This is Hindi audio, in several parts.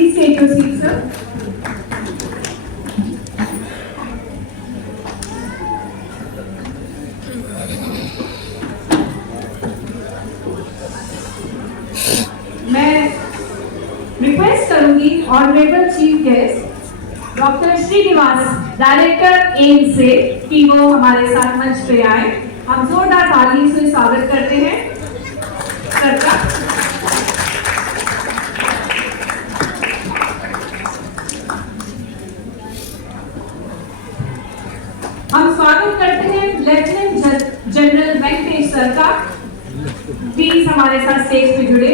Please take your seat, sir. मैं रिक्वेस्ट करूंगी honourable chief guest doctor Srinivas, director AIIMS से, कि वो हमारे साथ मंच पे आए। हम जोरदार ताली से स्वागत करते हैं सर का। हम स्वागत करते हैं लेफ्टिनेंट जनरल वेंकटेश सर का। प्लीज हमारे साथ स्टेज पे जुड़े।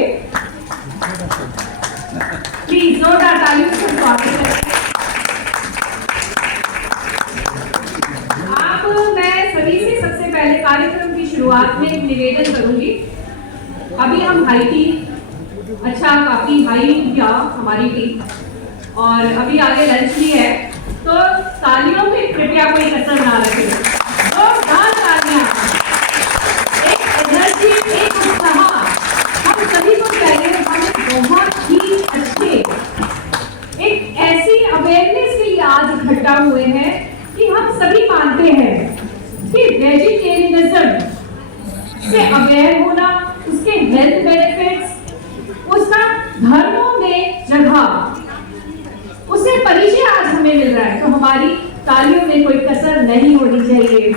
प्लीज जोरदार तालियों से स्वागत करें। आप, मैं सभी से सबसे पहले कार्यक्रम की शुरुआत में एक निवेदन करूंगी। अभी हम हाई टी, अच्छा काफी हाई किया हमारी टीम, और अभी आगे लंच भी है, तो तालियों में कृपया कोई कसर ना रखे। जोरदार तालियां, एक एनर्जी, एक उत्साह हम सभी को चाहिए। हमें बहुत ही अच्छे एक ऐसी अवेयरनेस के लिए आज इकट्ठा हुए हैं कि हम सभी मानते हैं कि वेजिटेरियनिज्म से अवेयर होना, उसके हेल्थ बेनिफिट्स, उसका धर्मों में जगह, उससे परिचय आज हमें मिल रहा है, तो हमारी तालियों में कोई कसर नहीं होनी चाहिए।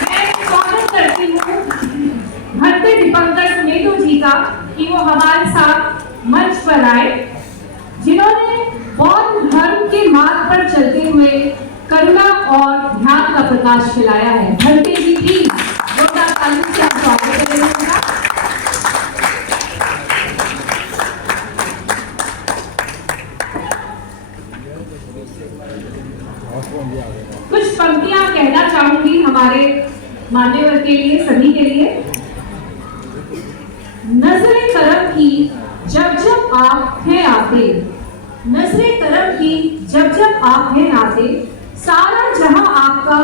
मैं स्वागत करती हूँ भट्टे दीपंकर सुमेधु जी का कि वो हमारे साथ मंच पर आए, जिन्होंने बौद्ध धर्म के मार्ग पर चलते हुए करुणा और ध्यान का प्रकाश फैलाया है। भट्टे जी प्लीज जोरदार तालियों से आप स्वागत करेंगे। कुछ पंक्तियां कहना चाहूंगी हमारे मान्यवर के लिए, सभी के लिए। नजरे करम की जब जब आप हैं आते, नजरे करम की जब जब आप हैं आते, सारा जहां आपका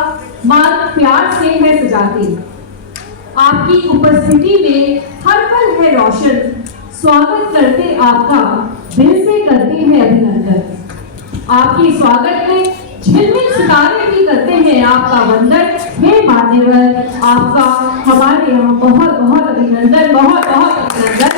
मार्ग प्यार से है सजाते। आपकी उपस्थिति में हर पल है रोशन, स्वागत करते आपका दिल से करते हैं अभिनंदन। आपके स्वागत में झिलमिल सितारे भी करते हैं आपका वंदन। हे मान्यवर, आपका हमारे यहाँ बहुत बहुत अभिनंदन, बहुत बहुत अभिनंदन।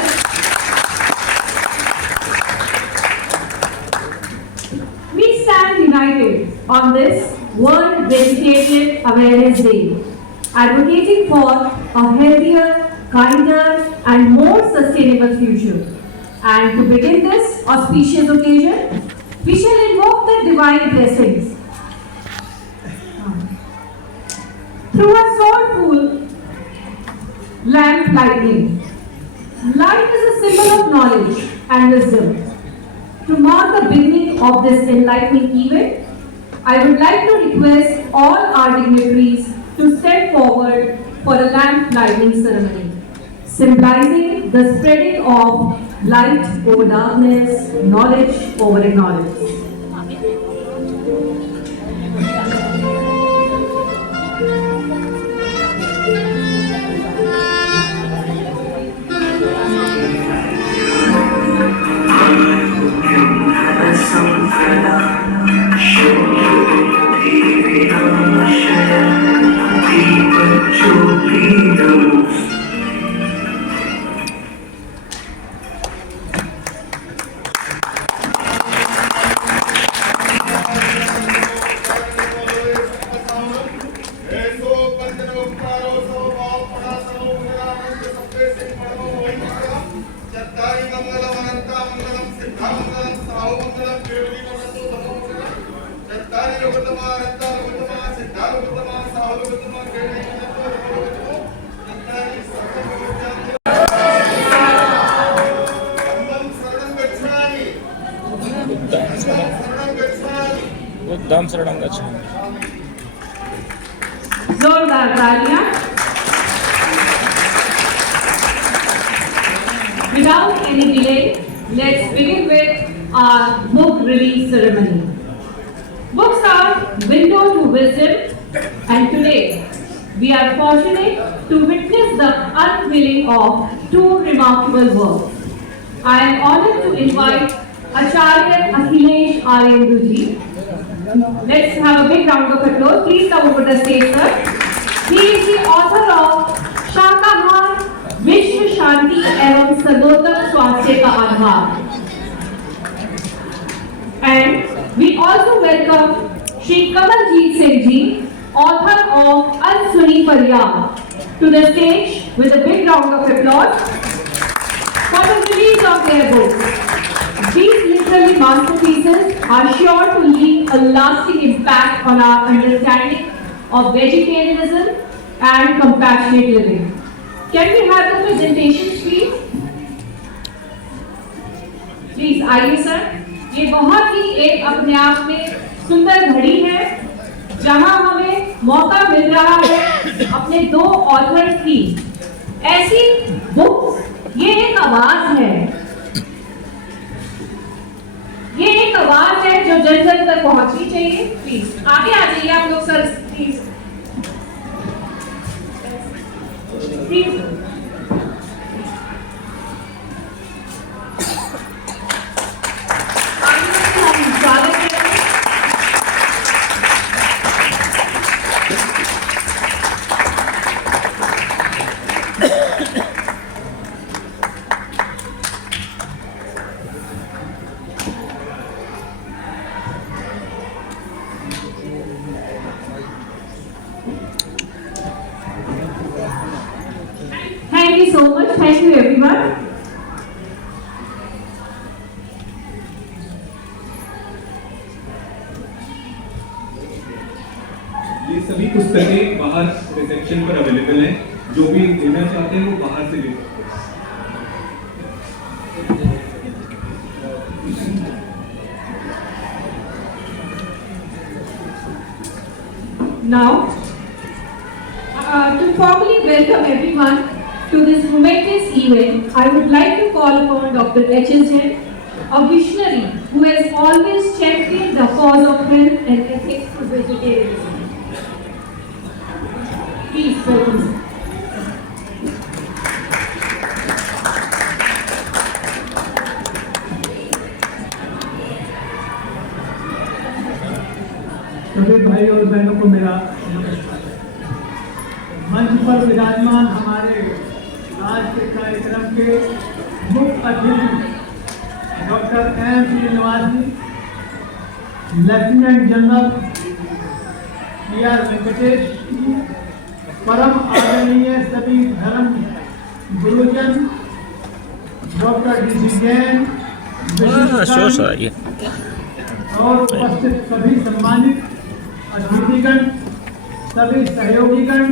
We stand united on this World Vegetarian Awareness Day, advocating for a healthier, kinder and more sustainable future. And to begin this auspicious occasion, we shall invoke the divine blessings. Through a soulful lamp lighting. Light is a symbol of knowledge and wisdom. To mark the beginning of this enlightening event, I would like to request all our dignitaries to step forward for a lamp lighting ceremony, symbolizing the spreading of light over darkness, knowledge over ignorance. बुद्धं शरणं गच्छामि। जोरदार तालियां। Without any delay, let's begin with our book release ceremony. Books are window to wisdom, and today we are fortunate to witness the unveiling of two remarkable works. I am honored to invite Acharya Akhilesh Ayenduji. Let's have a big round of applause. Please come over the stage, sir. He is the author of शाकाहार विश्व शांति एवं सर्वोत्तम स्वास्थ्य का आधार. And we also welcome Shri Kamaljeet Singh Ji, author of Unsuni Faryad, to the stage with a big round of applause for the release of their book. These literary masterpieces are sure to leave a lasting impact on our understanding of vegetarianism and compassionate living. Can we have the presentations, please? Please, आइए सर. ये बहुत ही एक अपने आप में सुंदर घड़ी है जहां हमें मौका मिल रहा है अपने दो ऑथर्स की ऐसी बुक. ये एक आवाज है, ये एक आवाज है जो जन जन तक पहुंचनी चाहिए. प्लीज आगे आ जाइए आप लोग सर. प्लीज प्लीज स्वागत है. Thank you so much. Thank you everyone. ये सभी पुस्तकें बाहर रिसेप्शन पर अवेलेबल हैं. जो भी लेना चाहते हैं वो बाहर से ले सकते हैं. Now, to formally welcome everyone to this momentous event, I would like to call upon Dr. H.S. Jain, a visionary who has always championed the cause of health and ethics to vegetarianism. Please welcome. सभी भाई और बहनों को मेरा नमस्कार. मंच पर विराजमान हमारे आज के कार्यक्रम के मुख्य अतिथि डॉक्टर एम श्रीनिवास जी, लेफ्टिनेंट जनरल PR वेंकटेश, परम आदरणीय सभी धर्म गुरुजन, डॉक्टर D.C. जैन और उपस्थित सभी सम्मानित अतिथिगण, सभी सहयोगीगण,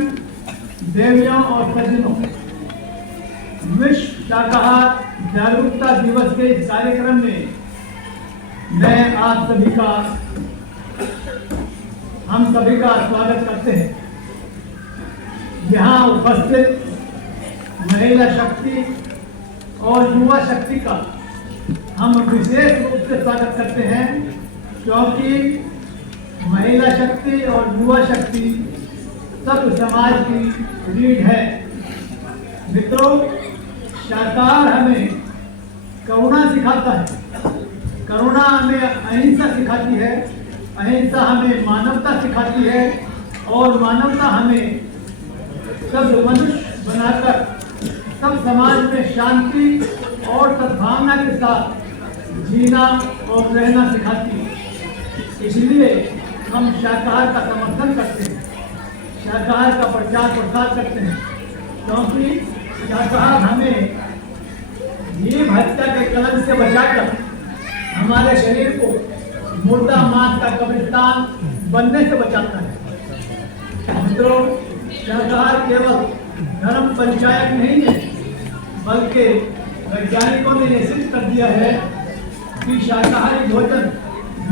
देवियों और सज्जनों. विश्व शाकाहार जागरूकता दिवस के इस कार्यक्रम में मैं आप सभी का हम सभी का स्वागत करते हैं. यहाँ उपस्थित महिला शक्ति और युवा शक्ति का हम विशेष रूप से स्वागत करते हैं, क्योंकि महिला शक्ति और युवा शक्ति सब समाज की रीढ़ है. मित्रों, शाकाहार हमें करुणा सिखाता है, करुणा हमें अहिंसा सिखाती है, अहिंसा हमें मानवता सिखाती है और मानवता हमें सब मनुष्य बनाकर सब समाज में शांति और सद्भावना के साथ जीना और रहना सिखाती है. इसलिए हम शाकाहार का समर्थन करते हैं, शाकाहार का प्रचार प्रसार करते हैं, क्योंकि शाकाहार हमें जीव हत्या के कलंक से बचाकर हमारे शरीर को मुर्दा मांस का कब्रिस्तान बनने से बचाता है. मित्रों, शाकाहार केवल धर्म पंचायत नहीं है, बल्कि वैज्ञानिकों ने यह सिद्ध कर दिया है कि शाकाहारी भोजन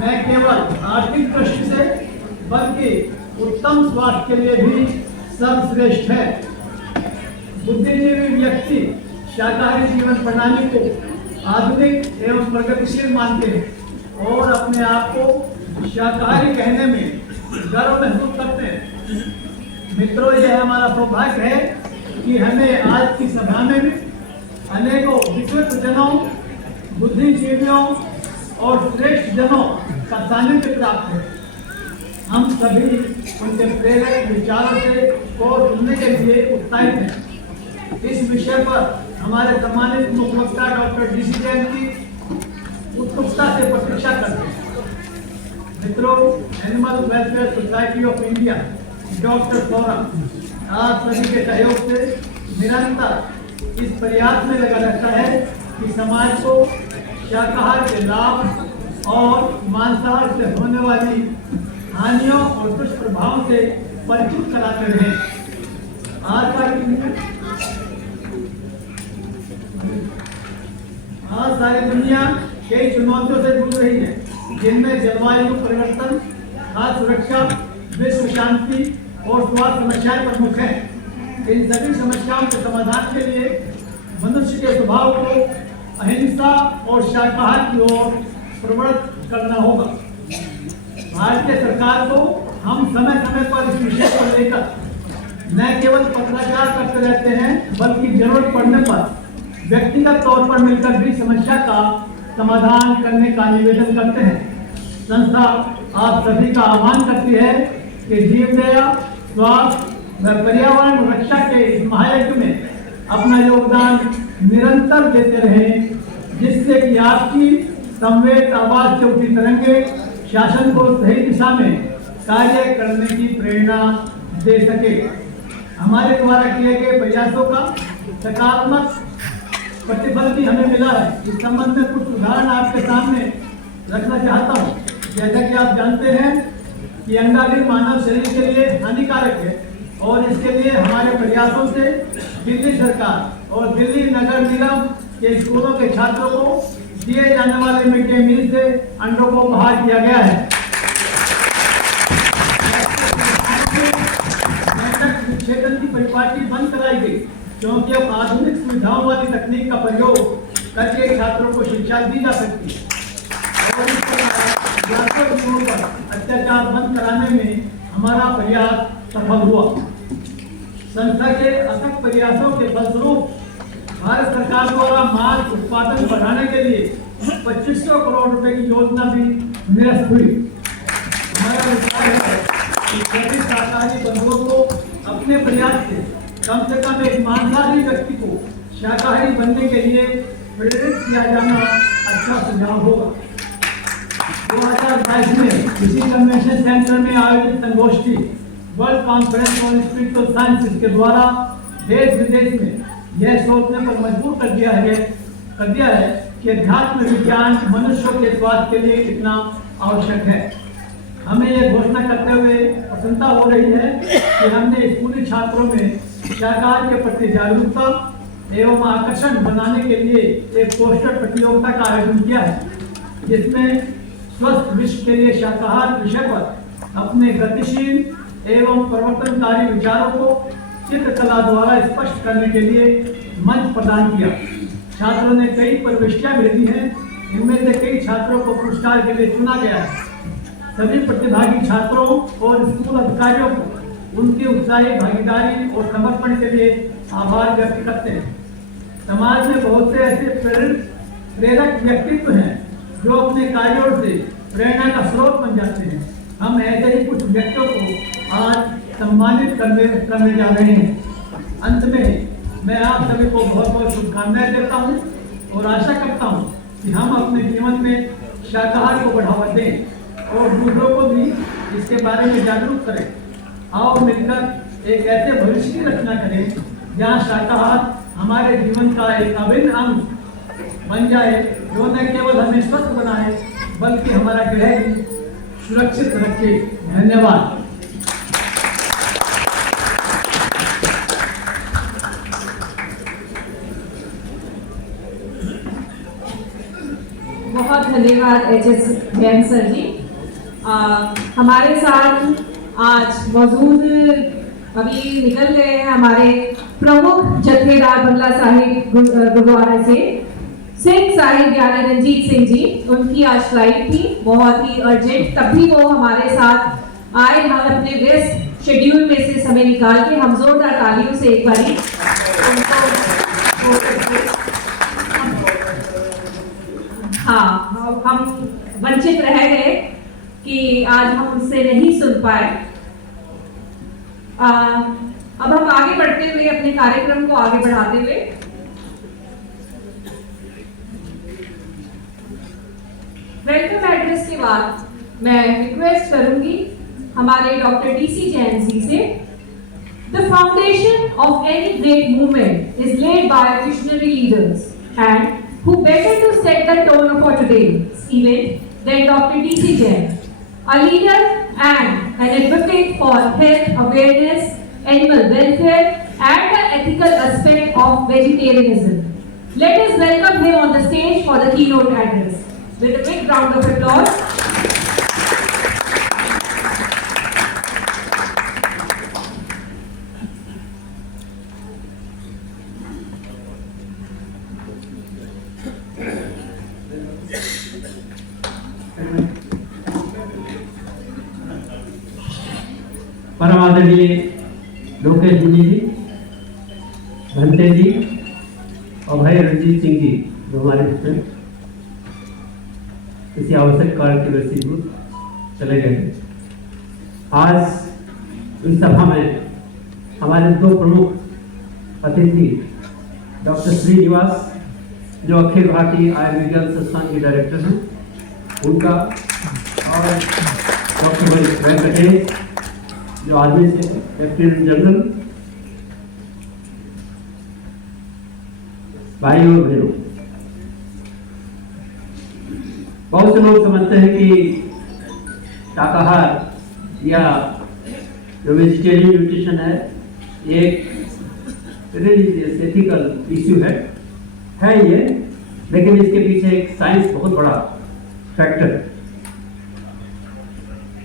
न केवल आर्थिक दृष्टि से बल्कि उत्तम स्वास्थ्य के लिए भी सर्वश्रेष्ठ है. बुद्धिजीवी व्यक्ति शाकाहारी जीवन प्रणाली को आधुनिक एवं प्रगतिशील मानते हैं और अपने आप को शाकाहारी कहने में गर्व महसूस करते हैं. मित्रों, यह हमारा सौभाग्य है कि हमें आज की सभा में भी अनेकों विकृत जनों बुद्धिजीवियों और श्रेष्ठ जनों का सानिध्य प्राप्त है। हम सभी उनके प्रेरक विचारों से को सुनने के लिए उत्साहित हैं। इस विषय पर हमारे सम्मानित मुख्यवक्ता डॉक्टर DC जैन की उत्सुकता से प्रतीक्षा करते हैं। मित्रों, animal welfare society of India doctor forum आप सभी के सहयोग से निरंतर इस प्रयास में लगा रहता है कि समाज को शाकाहार के लाभ और मांसाहार से होने वाली हानियों और दुष्प्रभावों से परिचित कराते रहें। आज सारी दुनिया कई चुनौतियों से जूझ रही है, जिनमें जलवायु परिवर्तन, खाद्य सुरक्षा, विश्व शांति और स्वास्थ्य समस्याएं प्रमुख हैं। इन सभी समस्याओं के समाधान के लिए मनुष्य के स्वभाव को अहिंसा और शाकाहार की ओर प्रवृत्त करना होगा। भारतीय सरकार को हम समय समय पर इस विषय को लेकर न केवल पत्राचार करते रहते हैं, बल्कि जरूरत पड़ने पर व्यक्तिगत तौर पर मिलकर भी समस्या का समाधान करने का निवेदन करते हैं। संस्था आप सभी का आह्वान करती है कि जीव दया, स्वास्थ्य व पर्यावरण रक्षा के इस महायज्ञ में अपना योगदान निरंतर देते रहें, जिससे कि आपकी संवेद आवाज से उठी तरंगे शासन को सही दिशा में कार्य करने की प्रेरणा दे सके। हमारे द्वारा किए गए प्रयासों का सकारात्मक प्रतिफल भी हमें मिला है। इस संबंध में कुछ उदाहरण आपके सामने रखना चाहता हूँ। जैसा कि आप जानते हैं कि अंडाणु मानव शरीर के लिए हानिकारक है और इसके लिए हमारे प्रयासों से दिल्ली सरकार और दिल्ली नगर निगम के स्कूलों के छात्रों को दिए जाने वाले मिड डे मील से अंडों को बाहर किया गया है। विच्छेदन की परिपाटी बंद कराई गई, क्योंकि अब आधुनिक सुविधाओं वाली तकनीक का प्रयोग करके छात्रों को शिक्षा दी जा सकती है और पर अत्याचार बंद कराने में हमारा प्रयास सफल हुआ। संस्था के अथक प्रयासों के फलस्वरूप भारत सरकार द्वारा मांस उत्पादन बढ़ाने के लिए 2500 करोड़ रुपए की योजना भी निरस्त हुई। हमारा विचार है कि सभी शाकाहारी बंधुओं को अपने प्रयास से कम एक मांसाहारी व्यक्ति को शाकाहारी बनने के लिए प्रेरित किया जाना अच्छा सुझाव होगा। 2022 में इसी कन्वेंशन सेंटर में आयोजित संगोष्ठी world conference on spiritual sciences के द्वारा देश विदेश में यह सोचने पर मजबूर कर दिया है कि अध्यात्म विज्ञान मनुष्यों के स्वास्थ्य के लिए कितना आवश्यक है। हमें यह घोषणा करते हुए प्रसन्नता हो रही है कि हमने स्कूली छात्रों में शाकाहार के प्रति जागरूकता एवं आकर्षण बनाने के लिए एक पोस्टर प्रतियोगिता का आयोजन किया है, जिसमें स्वस्थ विश्व के लिए शाकाहार विषय पर अपने गतिशील एवं परिवर्तनकारी विचारों को चित्रकला द्वारा स्पष्ट करने के लिए मंच प्रदान किया। छात्रों ने कई प्रविष्टियां भेजी हैं, इनमें से कई छात्रों को पुरस्कार के लिए चुना गया है। सभी प्रतिभागी छात्रों और स्कूल अधिकारियों को उनकी उत्साही भागीदारी और समर्पण के लिए आभार व्यक्त करते हैं। समाज में बहुत से ऐसे प्रेरक व्यक्तित्व हैं जो अपने कार्यों से प्रेरणा का स्रोत बन जाते हैं। हम ऐसे ही कुछ व्यक्तियों को आज सम्मानित करने जा रहे हैं। अंत में मैं आप सभी को बहुत बहुत शुभकामनाएं देता हूं और आशा करता हूं कि हम अपने जीवन में शाकाहार को बढ़ावा दें और दूसरों को भी इसके बारे में जागरूक करें। आओ मिलकर एक ऐसे भविष्य की रचना करें जहां शाकाहार हमारे जीवन का एक अभिन्न अंग बन जाए, जो न केवल हमें स्वस्थ बनाए बल्कि हमारा ग्रह भी सुरक्षित रखे। धन्यवाद। बहुत धन्यवाद HS जैन सर जी। हमारे साथ आज मौजूद अभी निकल गए हैं हमारे प्रमुख जत्थेदार बंगला साहिब गुरुद्वारा से सिंह साहिब ज्ञानी रंजीत सिंह जी। उनकी आज फ्लाइट थी, बहुत ही अर्जेंट, तब भी वो हमारे साथ आए। हम अपने व्यस्त शेड्यूल में से समय निकाल के हम जोरदार तालियों से एक बारी उनको हम वंचित रह गए कि आज हम उससे नहीं सुन पाए। अब हम आगे बढ़ते हुए अपने कार्यक्रम को आगे बढ़ाते हुए वेलकम एड्रेस के बाद मैं रिक्वेस्ट करूंगी हमारे डॉक्टर DC जैन जी से। The foundation of any great movement is laid by visionary leaders, and who better to set the tone for today's event than Dr. DC Jain, a leader and an advocate for health awareness, animal welfare, and the ethical aspect of vegetarianism. Let us welcome him on the stage for the keynote address. With a big round of applause. परम आदरणीय लोकेश मुनि जी, घंटे जी और भाई रणजीत सिंह जी जो हमारे बीच में किसी आवश्यक कार्य की वजह से दूर चले गए। आज इस सभा में हमारे दो प्रमुख अतिथि डॉक्टर श्रीनिवास जो अखिल भारतीय आयुर्विज्ञान संस्थान के डायरेक्टर हैं उनका, और डॉक्टर वेंकटेश जो आदमी से लेफ्टिनेंट जनरल, भाई और बहनों, बहुत से लोग समझते हैं कि शाकाहार या जो वेजिटेरियन न्यूट्रिशन है एक रिलीजियस एथिकल इश्यू है ये, लेकिन इसके पीछे एक साइंस बहुत बड़ा फैक्टर।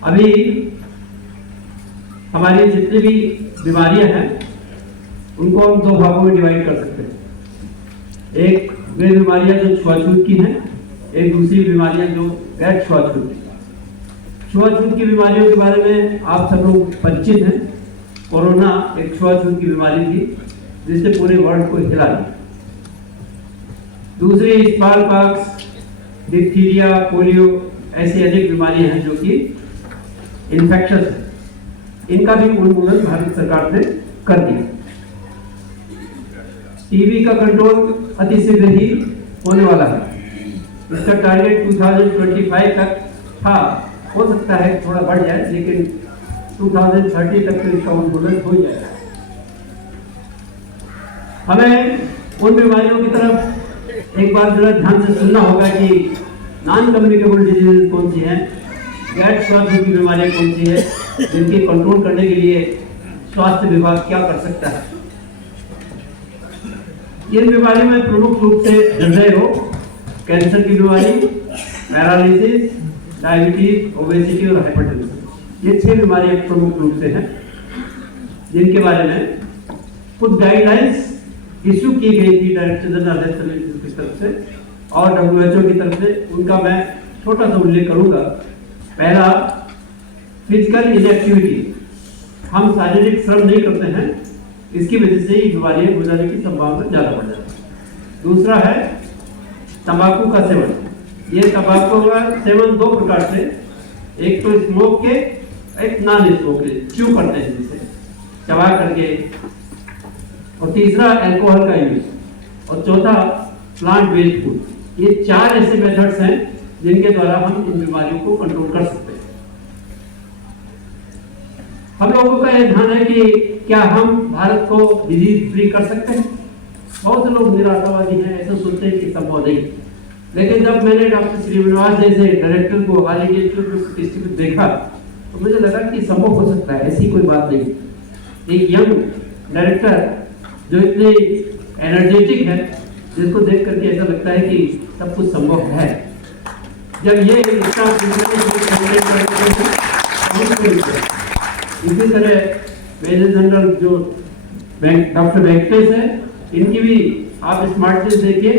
अभी हमारी जितनी भी बीमारियां हैं उनको हम दो भागों में डिवाइड कर सकते हैं। एक वे बीमारियां जो छुआछूत की हैं, एक दूसरी बीमारियां जो गैर छुआछूत की। छुआछूत की बीमारियों के बारे में आप सब लोग परिचित हैं। कोरोना एक छुआछूत की बीमारी थी जिसने पूरे वर्ल्ड को हिला दिया। दूसरी स्मॉलपॉक्स, डिप्थीरिया, पोलियो ऐसी अनेक बीमारियां हैं जो कि इन्फेक्शस है। इनका भी उन्मूलन भारत सरकार ने कर दिया। टीबी का कंट्रोल अति शीघ्र ही होने वाला है। इसका टारगेट 2025 तक था, हो सकता है थोड़ा बढ़ जाए, लेकिन 2030 तक तो इसका उन्मूलन हो जाएगा। हमें उन बीमारियों की तरफ एक बार जरा ध्यान से सुनना होगा कि नॉन कम्युनिकेबल डिजीज कौन सी हैं, गैर छुआछूत की बीमारियां कौन सी है, जिनके कंट्रोल करने के लिए स्वास्थ्य विभाग क्या कर सकता है। इन बीमारियों में प्रमुख रूप से हृदय रोग, कैंसर की बीमारी, पैरालिसिस, डायबिटीज, ओबेसिटी और हाइपरटेंशन, ये 6 बीमारियां प्रमुख रूप से हैं जिनके बारे में कुछ गाइडलाइंस इशू की गई थी डायरेक्टर जनरल हेल्थ सर्विसेज की तरफ से और WHO की तरफ से। उनका मैं छोटा सा उल्लेख करूंगा। पहला, फिजिकल इनएक्टिविटी, हम शारीरिक श्रम नहीं करते हैं, इसकी वजह से ही बीमारियां हो जाने की संभावना ज़्यादा बढ़ जाती है। दूसरा है तंबाकू का सेवन। ये तंबाकू का सेवन दो प्रकार से, एक तो स्मोक के, एक नॉन स्मोक के, च्यू करते हैं जिसे चबा करके, और तीसरा अल्कोहल का यूज, और चौथा प्लांट बेस्ड फूड। ये 4 ऐसे मेथड्स हैं जिनके द्वारा हम इन बीमारियों को कंट्रोल कर सकते हैं। हम लोगों का यह ध्यान है कि क्या हम भारत को डिजीज फ्री कर सकते हैं। बहुत से लोग निराशावादी हैं, ऐसा सोचते हैं कि संभव नहीं। लेकिन जब मैंने डॉक्टर श्रीनिवास जैसे डायरेक्टर को हाल ही के देखा तो मुझे लगा कि संभव हो सकता है, ऐसी कोई बात नहीं। एक यंग डायरेक्टर जो इतने एनर्जेटिक है, जिसको देख करके ऐसा लगता है कि सब कुछ संभव है। जब ये इसी तरह मेजर जनरल जो डॉक्टर वेंकटेश है, इनकी भी आप स्मार्टनेस देखिए,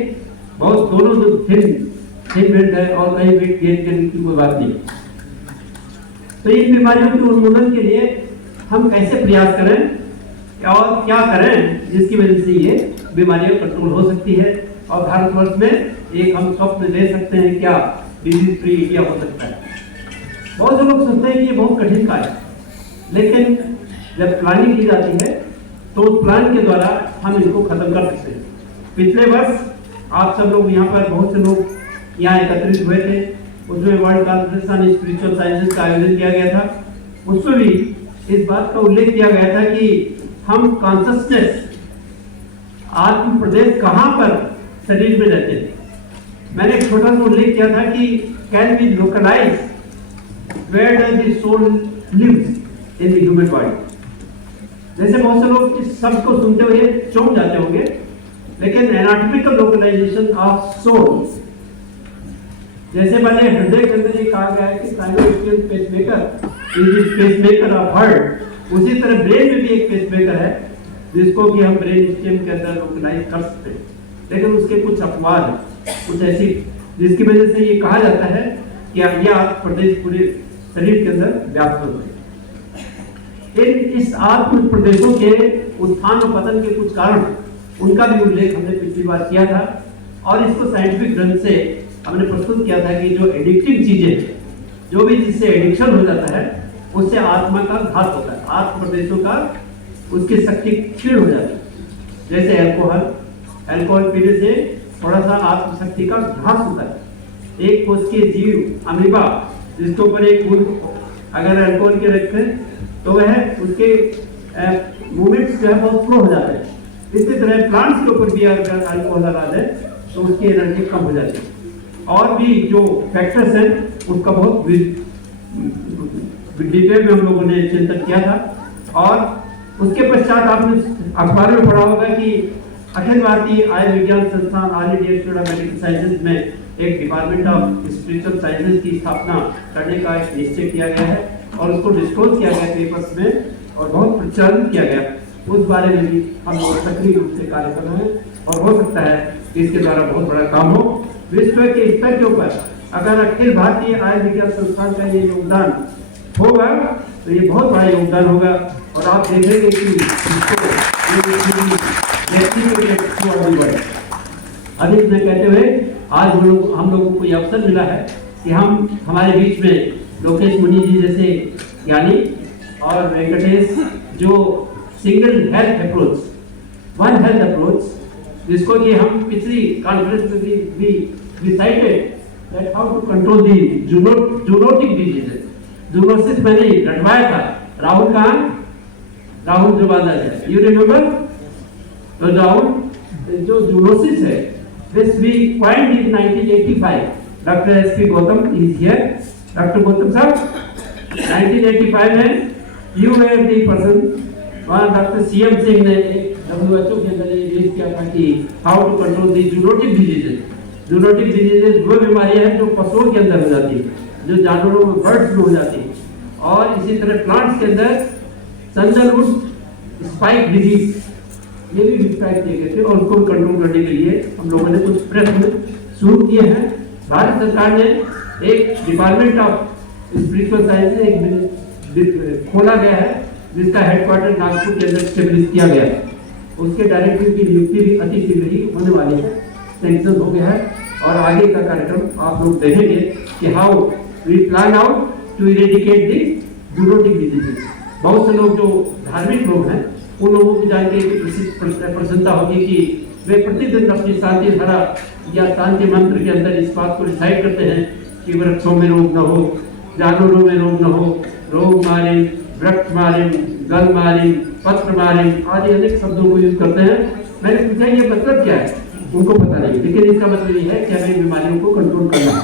बहुत दोनों जो थिन बेल्ट है और कहीं वेट गेन करने की कोई बात नहीं। तो इन बीमारियों के उन्मूलन के लिए हम कैसे प्रयास करें और क्या करें जिसकी वजह से ये बीमारियां कंट्रोल हो सकती है। और भारतवर्ष में एक हम स्वप्न ले सकते हैं क्या डिजीज फ्री इंडिया हो सकता है। बहुत से लोग सोचते हैं कि ये बहुत कठिन कार्य है, लेकिन जब प्लानिंग की जाती है तो उस प्लान के द्वारा हम इनको खत्म कर सकते हैं। पिछले वर्ष आप सब लोग यहाँ पर बहुत से लोग यहाँ एकत्रित हुए थे, उसमें world conference on spiritual sciences का आयोजन किया गया था। उसमें भी इस बात का उल्लेख किया गया था कि हम कॉन्शसनेस आत्म प्रदेश कहाँ पर शरीर में रहते हैं। मैंने एक छोटा सा उल्लेख किया था कि can be localise where does the soul lives in the human body. जैसे बहुत से लोग इस शब्द को सुनते हुए चौंक जाते होंगे, लेकिन एनाटॉमिकल लोकलाइजेशन ऑफ सोल, जैसे मैंने हृदय के अंदर ये कहा गया है कि primary pacemaker is pacemaker of heart, उसी तरह ब्रेन में भी एक पेसमेकर है जिसको कि हम ब्रेन स्टेम के अंदर लोकलाइज कर सकते हैं। लेकिन उसके कुछ अपवाद हैं, कुछ ऐसी जिसकी वजह से ये कहा जाता है कि यह प्रदेश पूरे शरीर के अंदर व्याप्त होते हैं। इस आत्म प्रदेशों के उत्थान और पतन के कुछ कारण, उनका भी उल्लेख हमने पिछली बार किया था और इसको साइंटिफिक ढंग से हमने प्रस्तुत किया था कि जो एडिक्टिव चीजें, जो भी जिससे एडिक्शन हो जाता है उससे आत्मा का घात होता है, आत्म प्रदेशों का उसकी शक्ति क्षीण हो जाती है। जैसे अल्कोहल पीने से थोड़ा सा आत्मशक्ति का घास होता है। एक कोशिकीय जीव अमीबा जिसके ऊपर एक फूल अगर अल्कोहल के रखें तो वह उसके मूवमेंट्स जो है बहुत स्लो हो जाते हैं। इसी तरह प्लांट्स के ऊपर भी अगर अल्कोहल लगा दें तो उसकी एनर्जी कम हो जाती है। और भी जो फैक्टर्स हैं उसका बहुत डिटेल में हम लोगों ने चिंतन किया था। और उसके पश्चात आपने अखबार में पढ़ा होगा कि अखिल भारतीय आयुर्विज्ञान संस्थान all India institute of medical sciences में एक डिपार्टमेंट ऑफ स्पिरिचुअल साइंसेज की स्थापना करने का एक निश्चय किया गया है और उसको डिस्क्लोज किया गया पेपर्स में और बहुत प्रचारित किया गया। उस बारे में भी हम लोग सक्रिय रूप से कार्य कर रहे हैं और हो सकता है कि इसके द्वारा बहुत बड़ा काम हो। विश्व के स्तर के ऊपर अगर अखिल भारतीय आयुर्विज्ञान संस्थान का ये योगदान होगा तो ये बहुत बड़ा योगदान होगा और आप देखेंगे कि अधिक न कहते हुए आज हम लोगों को यह अवसर मिला है कि हम हमारे बीच में लोकेश मुनि जी जैसे ज्ञानी और वेंकटेश जो single health approach, one health approach, जिसको कि हम पिछली कॉन्फ्रेंस में भी decided that how to control the zoonotic diseases. Zoonosis मैंने रटवाया था। राहुल कहाँ? राहुल जुबाना है, यू रिमेम्बर? तो राहुल जो जूनोसिस है this we coined in 1985। Doctor SP Gautam is here. Doctor Gautam sahab 1985 में यू वेर दी पर्सन, वहाँ डॉक्टर सीएम सिंह ने WHO के अंदर ये रेज किया था कि how to control the zoonotic diseases. Zoonotic diseases वो बीमारियां हैं जो पशुओं के अंदर हो जाती है, जो जानवरों में बर्ड्स में हो जाती है। और इसी तरह प्लांट्स के अंदर सैंडलवुड स्पाइक डिजीज ये भी डिस्क्राइब किए गए थे और उसको कंट्रोल करने के लिए हम लोगों ने कुछ प्रयत्न शुरू किए हैं। भारत सरकार ने एक डिपार्टमेंट ऑफ स्पिरिचुअल साइंस एक खोला गया है जिसका हेडक्वार्टर नागपुर के अंदर स्टेब्लिश किया गया है। उसके डायरेक्टर की नियुक्ति भी अति शीघ्र ही होने वाली है, सैंक्शन हो गया है और आगे का कार्यक्रम आप लोग देखेंगे कि how we plan out to eradicate the zoonotic diseases. बहुत से लोग जो धार्मिक लोग हैं उन लोगों को जान के प्रसन्नता होगी कि वे प्रतिदिन अपनी शांति धारा या शांति मंत्र के अंदर इस बात को डिसाइड करते हैं कि वृक्षों में रोग न हो, जानवरों में रोग न हो, रोग मारिन, वृक्ष मारिन, गल मारिन, पत्र मारिन आदि अनेक शब्दों को यूज करते हैं। मैंने पूछा ये मतलब क्या है, उनको पता नहीं, लेकिन इसका मतलब ये है कि हमें बीमारियों को कंट्रोल करना है।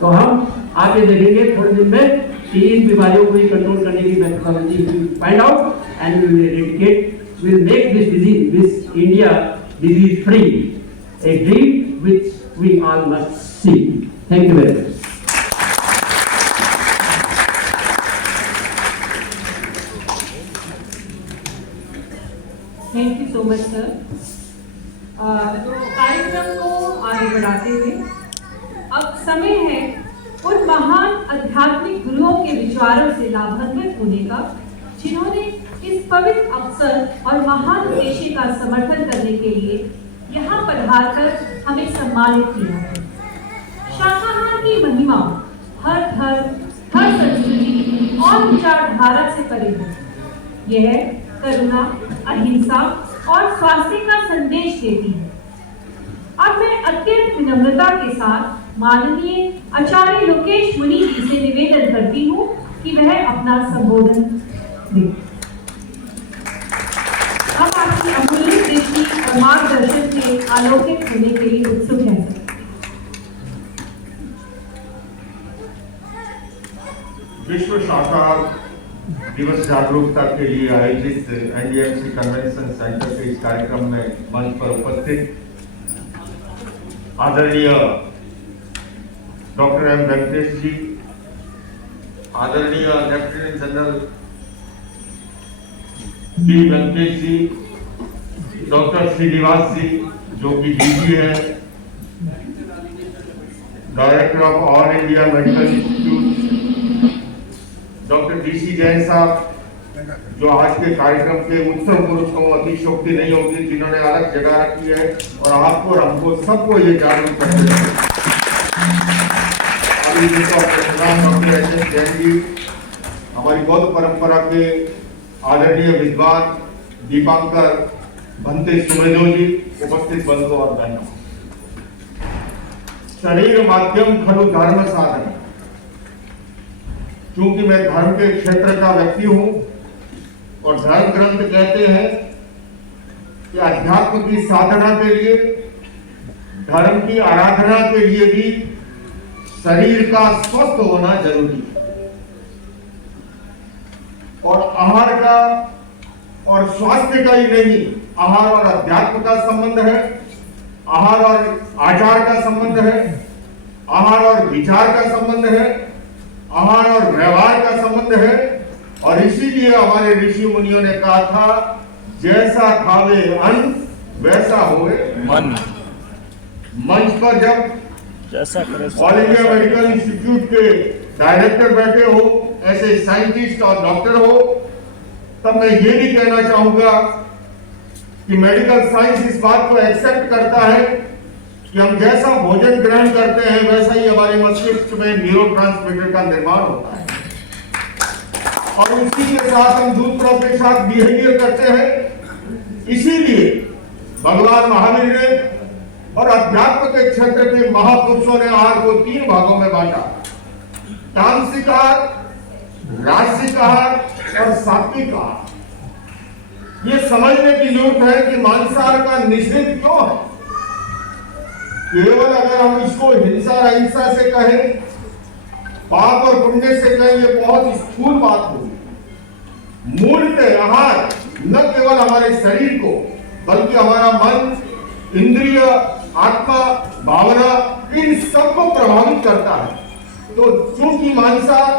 तो हम आगे देखेंगे थोड़े दिन में कि इन बीमारियों को ही कंट्रोल करने की methodology find out and we will eradicate, we will make this disease, this India disease free, a dream which we all must see. Thank you very much. Thank you so much sir. तो कार्यक्रम को आगे बढ़ाते हुए अब समय है उन महान आध्यात्मिक गुरुओं के विचारों से लाभान्वित होने का जिन्होंने इस पवित्र अवसर और महान उद्देश्य का समर्थन करने के लिए यहाँ पधार कर हमें सम्मानित किया है। शाकाहार की महिमा हर धर्म, हर संस्कृति और विचारधारा से परे है। यह करुणा, अहिंसा और स्वास्थ्य का संदेश देती है। अब मैं अत्यंत विनम्रता के साथ माननीय आचार्य लोकेश मुनि जी से निवेदन करती हूँ कि वह अपना संबोधन दें। हम आपकी अमूल्य दृष्टि और मार्गदर्शन से आलोकित होने के लिए उत्सुक हैं। विश्व शाकाहार दिवस जागरूकता के लिए आयोजित एनडीएमसी कन्वेंशन सेंटर के इस कार्यक्रम में मंच पर उपस्थित आदरणीय डॉक्टर एम वेंकटेश जी, आदरणीय लेफ्टिनेंट जनरल पी वेंकटेश जी, डॉक्टर श्रीनिवास जी जो कि डीजी है, director of all India medical institute, doctor DC Jain साहब जो आज के कार्यक्रम के उत्सव पुरुष को अतिशोक्ति नहीं होगी, जिन्होंने अलग जगह रखी है और आपको और हमको सबको ये जागरूक करते हैं। अभी डॉक्टर एस जैन जी, हमारी बौद्ध परंपरा के आदरणीय विद्वान दीपांकर भंते सुमेधो जी, उपस्थित बंधुओं और बहनों, शरीर माध्यम खलु धर्म साधन। चूंकि मैं धर्म के क्षेत्र का व्यक्ति हूं और धर्म ग्रंथ कहते हैं कि अध्यात्म की साधना के लिए, धर्म की आराधना के लिए भी शरीर का स्वस्थ होना जरूरी है। और आहार का और स्वास्थ्य का ही नहीं, आहार और अध्यात्म का संबंध है, आहार और आचार का संबंध है, आहार और विचार का संबंध है, आहार और व्यवहार का संबंध है। और इसीलिए हमारे ऋषि मुनियों ने कहा था, जैसा खावे अन्न वैसा होवे मन। मंच पर जब जैसा करे ऑल इंडिया मेडिकल इंस्टीट्यूट के डायरेक्टर बैठे हो, ऐसे साइंटिस्ट और डॉक्टर हो, तब मैं ये भी कहना चाहूंगा कि मेडिकल साइंस इस बात को एक्सेप्ट करता है कि हम जैसा भोजन ग्रहण करते हैं वैसा ही हमारे मस्तिष्क में न्यूरोट्रांसमीटर का निर्माण होता है और उसी के साथ हम दूसरों के साथ बिहेवियर करते हैं। इसीलिए भगवान महावीर ने और अध्यात्म के क्षेत्र के महापुरुषों ने आहार को 3 भागों में बांटा, तामसिक आहार, राजसिक आहार और सात्विक आहार। ये समझने की जरूरत है कि मांसाहार का निषेध क्यों है। केवल अगर हम इसको हिंसा अहिंसा से कहें, पाप और पुण्य से कहें, ये बहुत स्थूल बात होगी। मूलतः आहार न केवल हमारे शरीर को बल्कि हमारा मन, इंद्रिय, आत्मा, भावना, इन सबको प्रभावित करता है। तो चूंकि मांसाहार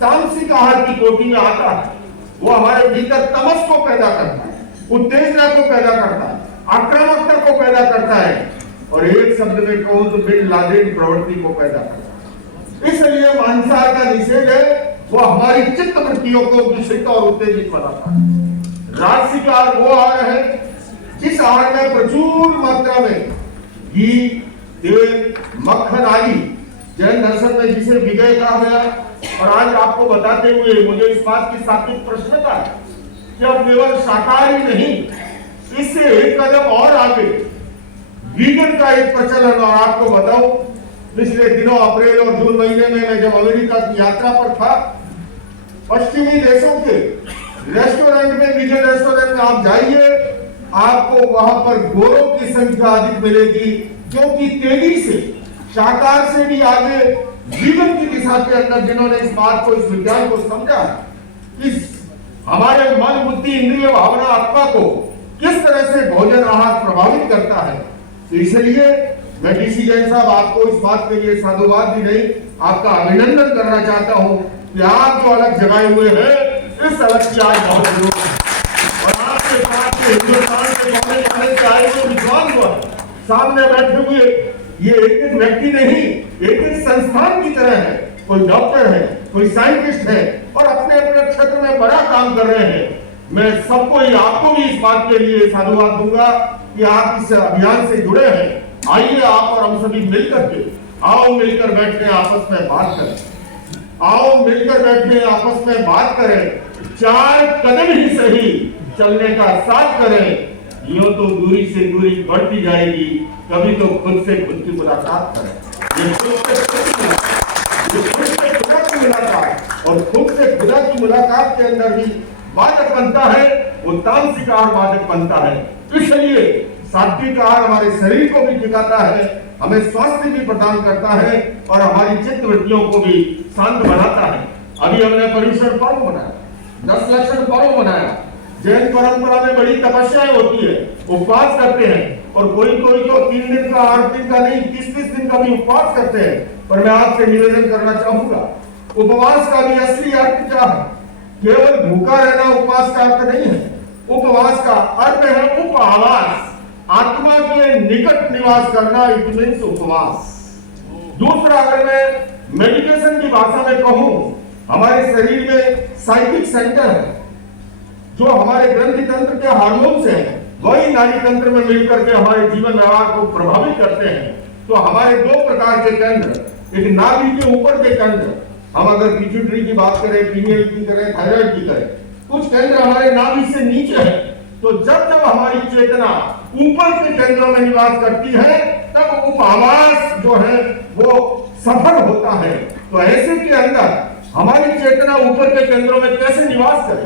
तामसिक आहार की कोटि में आता है, वो हमारे भीतर तमस को पैदा करता है, उत्तेजना को पैदा करता है, आक्रामकता को पैदा करता है और एक शब्द में कहूं तो बिन लादेन प्रवृत्ति को पैदा करता है। इसलिए मांसाहार का निषेध है, वो हमारी चित्त वृत्तियों को दूषित और उत्तेजित बनाता है। राजसिक आहार वो आहार है जिस आहार में प्रचुर मात्रा में घी, तेल, मक्खन आदि, जैन दर्शन में जिसे विगय कहा गया। और आज आपको बताते हुए मुझे इस बात की सात्विक प्रसन्नता है कि अब केवल शाकाहारी नहीं, इससे एक कदम और आगे वीगन का एक प्रचलन। और आपको बताऊं, पिछले दिनों अप्रैल और जून महीने में मैं जब अमेरिका की यात्रा पर था, पश्चिमी देशों के रेस्टोरेंट में, वीगन रेस्टोरेंट में आप जाइए, आपको वहां पर गोरों की संख्या अधिक मिलेगी, जो कि तेजी से शाकाहार से भी आगे वीगन की दिशा के अंदर, जिन्होंने इस बात को, इस विज्ञान को समझा, इस हमारे मन, बुद्धि, इंद्रिय, भावना, आत्मा को किस तरह से भोजन आहार प्रभावित करता है। तो इसलिए मैं डीसी जैन साहब आपको इस बात के लिए साधुवाद भी नहीं, आपका अभिनंदन करना चाहता हूं कि आप जो अलग जगाए हुए हैं, इस अलग की आज बहुत जरूरत है। और आपके साथ हिंदुस्तान के कोने कोने से आए हुए विद्वान हुआ सामने बैठे हुए, ये एक एक व्यक्ति नहीं, एक एक संस्थान की तरह है। कोई डॉक्टर है, कोई साइंटिस्ट है और अपने अपने क्षेत्र में बड़ा काम कर रहे हैं। मैं सबको ही, आपको भी इस बात के लिए साधुवाद दूंगा कि आप इस अभियान से जुड़े हैं। आइए आप और हम सभी मिलकर के आओ मिलकर बैठे आपस में बात करें, आओ मिलकर बैठे आपस में बात करें, 4 कदम ही सही चलने का साथ करें। यूं तो दूरी से दूरी बढ़ती जाएगी, कभी तो खुद से खुद की मुलाकात करें। ये खुद से खुदा की मुलाकात और खुद से खुदा की मुलाकात के अंदर भी बाधक बनता है, वो तामसिक आहार बाधक बनता है। इसलिए सात्विक आहार हमारे शरीर को भी टिकाता है, हमें स्वास्थ्य भी प्रदान करता है और हमारी चित्त वृत्तियों को भी शांत बनाता है। अभी हमने पर्युषण पर्व मनाया, 10 लक्षण पर्व मनाया। जैन परंपरा में बड़ी तपस्याएं होती है, उपवास करते हैं और कोई कोई तो 3 दिन का 8 दिन का नहीं 30-30 दिन का भी उपवास करते हैं। पर मैं आपसे निवेदन करना चाहूंगा, उपवास का भी असली अर्थ क्या है? केवल भूखा रहना उपवास का अर्थ नहीं है। उपवास का अर्थ है उपआवास, आत्मा के निकट निवास करना, इट मीन्स उपवास। दूसरा, अगर मैं मेडिटेशन की भाषा में कहूं, हमारे शरीर में साइकिक सेंटर है जो हमारे ग्रंथि तंत्र के हार्मोन से है, वही नाड़ी तंत्र में मिलकर के हमारे जीवन व्यवहार को प्रभावित करते हैं। तो हमारे 2 प्रकार के केंद्र, एक नाभि के ऊपर के केंद्र, हम अगर पिट्यूटरी की बात करें, पीनियल की करें, थायराइड की करें, कुछ केंद्र हमारे नाभि से नीचे है। तो जब जब हमारी चेतना ऊपर के केंद्रों में निवास करती है, तब उपआवास जो है वो सफल होता है। तो ऐसे के अंदर हमारी चेतना ऊपर के केंद्रों में कैसे निवास करे,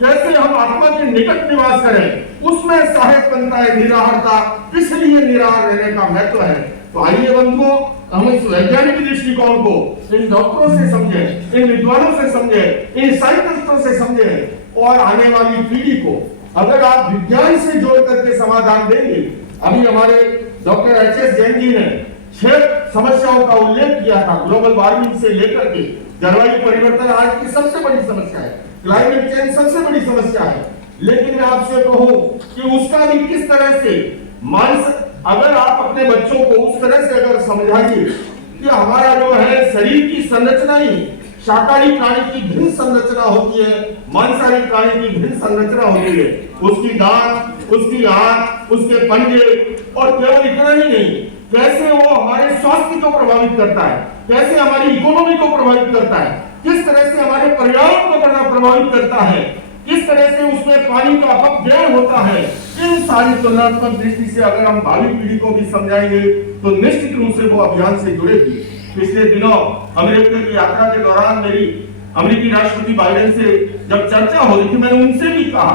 कैसे हम आत्मा के निकट निवास करें, उसमें सहायक बनता है निराहारता। इसलिए निराहार रहने का महत्व है। तो आइए बंधुओं, हम इस वैज्ञानिक दृष्टिकोण को इन डॉक्टरों से समझें, इन विद्वानों से समझें, इन साइंटिस्टों से समझें और आने वाली पीढ़ी को अगर आप विज्ञान से जोड़ करके समाधान देंगे। अभी हमारे डॉक्टर एच.एस. जैन जी ने 6 समस्याओं का उल्लेख किया था, ग्लोबल वार्मिंग से लेकर के जलवायु परिवर्तन आज की सबसे बड़ी समस्या है, क्लाइमेट चेंज सबसे बड़ी समस्या है। लेकिन मैं आपसे कहूं कि उसका भी किस तरह से अगर आप अपने बच्चों को उस तरह से अगर समझाइए कि हमारा जो है शरीर की संरचना ही शाकाहारी प्राणी की भिन्न संरचना होती है, मांसाहारी प्राणी की भिन्न संरचना होती है। उसकी दांत, उसकी आंख, उसके पंजे, और केवल इतना ही नहीं, कैसे वो हमारे स्वास्थ्य को प्रभावित करता है, कैसे हमारी इकोनॉमी को प्रभावित करता है, किस तरह से हमारे पर्यावरण को प्रभावित करता है, किस तरह से उसमें पानी का अपव्यय होता है। इन सारी तुलनात्मक दृष्टि से अगर हम भावी पीढ़ी को भी समझाएंगे तो निश्चित रूप से वो अभियान से जुड़ेगी। पिछले दिनों अमेरिका की यात्रा के दौरान मेरी अमेरिकी राष्ट्रपति बाइडेन से जब चर्चा हो रही थी, मैंने उनसे भी कहा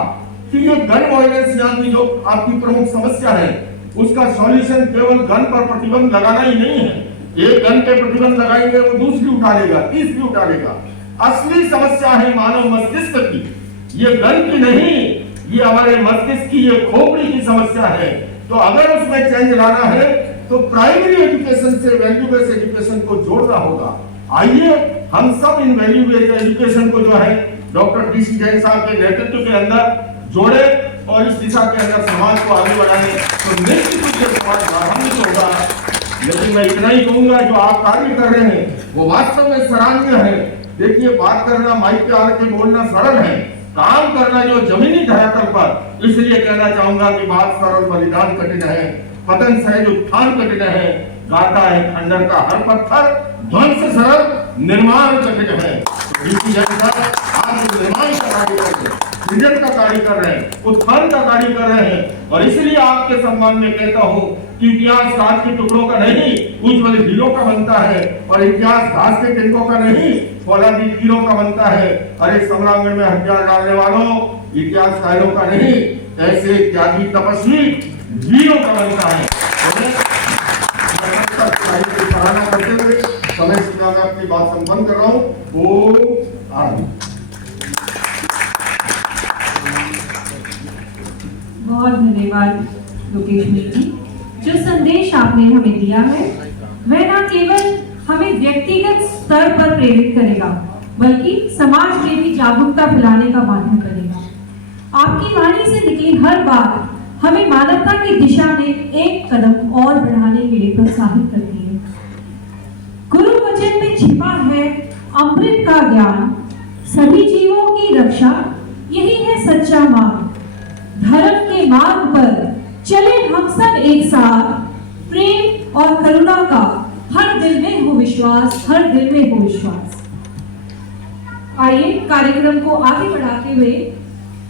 कि ये गन वायलेंस यहाँ की जो आपकी प्रमुख समस्या है, उसका सॉल्यूशन केवल गन पर प्रतिबंध लगाना ही नहीं है। एक गन पे प्रतिबंध लगाएंगे वो दूसरी उठा लेगा, तीसरी उठा लेगा। असली समस्या है मानव मस्तिष्क की, ये गन की नहीं, ये हमारे मस्तिष्क की, ये खोपड़ी की समस्या है। तो अगर उसमें चेंज लाना है तो प्राइमरी एजुकेशन से वैल्यू बेस्ड एजुकेशन को जोड़ना होगा। आइए हम सब इन वैल्यू बेस्ड एजुकेशन को जो है डॉक्टर डी.सी. जैन साहब के नेतृत्व के अंदर जोड़े और इस दिशा के अंदर समाज को आगे बढ़ाने, तो निश्चित रूप से समाज लाभान्वित होगा। लेकिन मैं इतना ही कहूंगा, जो आप कार्य कर रहे हैं वो वास्तव में सराहनीय है। देखिए, बात करना, माइक पे आके बोलना सरल है, काम करना जो जमीनी धरातल पर, इसलिए कहना चाहूंगा कि बात सरल बलिदान कठिन है, पतन सहज उत्थान कठिन है, गाता है खंडर का हर पत्थर, ध्वंस सरल निर्माण कठिन है। आप निर्माण का कार्य कर रहे हैं, सृजन का कार्य कर रहे हैं, उत्थान का कार्य कर रहे हैं, और इसलिए आपके सम्मान में कहता हूँ कि इतिहास घास के टुकड़ों का नहीं, उज्ज्वल हीरों का बनता है, और इतिहास घास के टिंकों का नहीं, फौलादी तीरों का बनता है। अरे संग्रामगढ़ में हथियार डालने वालों, इतिहास कायरों का नहीं, ऐसे त्यागी तपस्वी वीरों का बनता है। सराहना करते हुए समय से मैं अपनी बात संपन्न कर रहा हूँ। ओम आमीन। बहुत धन्यवाद लोकेश जी। जो संदेश आपने हमें दिया है वह न केवल हमें व्यक्तिगत स्तर पर प्रेरित करेगा, बल्कि समाज में भी जागरूकता फैलाने का माध्यम बनेगा। आपकी वाणी से निकली हर बात हमें मानवता की दिशा में एक कदम और बढ़ाने के लिए प्रोत्साहित करती है। गुरु वचन में छिपा है अमृत का ज्ञान, सभी जीवों की रक्षा, यही है सच्चा मार्ग। धर्म के मार्ग पर चले हम सब एक साथ, प्रेम और करुणा का हर दिल में हो विश्वास, हर दिल में हो विश्वास। आइए कार्यक्रम को आगे बढ़ाते हुए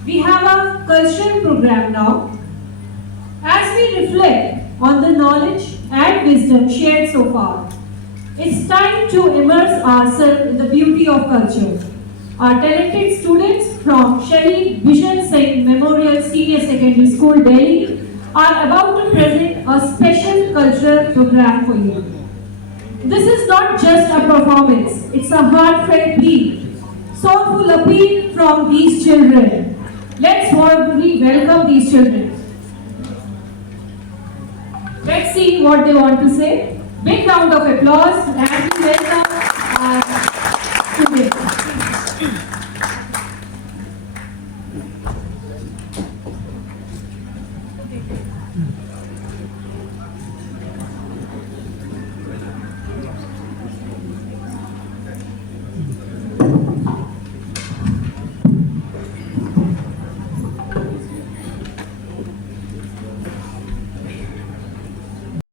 we have a cultural program now. As we reflect on the knowledge and wisdom shared so far, it's time to immerse ourselves in the beauty of culture. Our talented students from Shaheed Bishan Singh Memorial Senior Secondary School, Delhi, are about to present a special cultural program for you. This is not just a performance, it's a heartfelt plea, soulful appeal from these children. Let's warmly welcome these children. Let's see what they want to say. Big round of applause as we welcome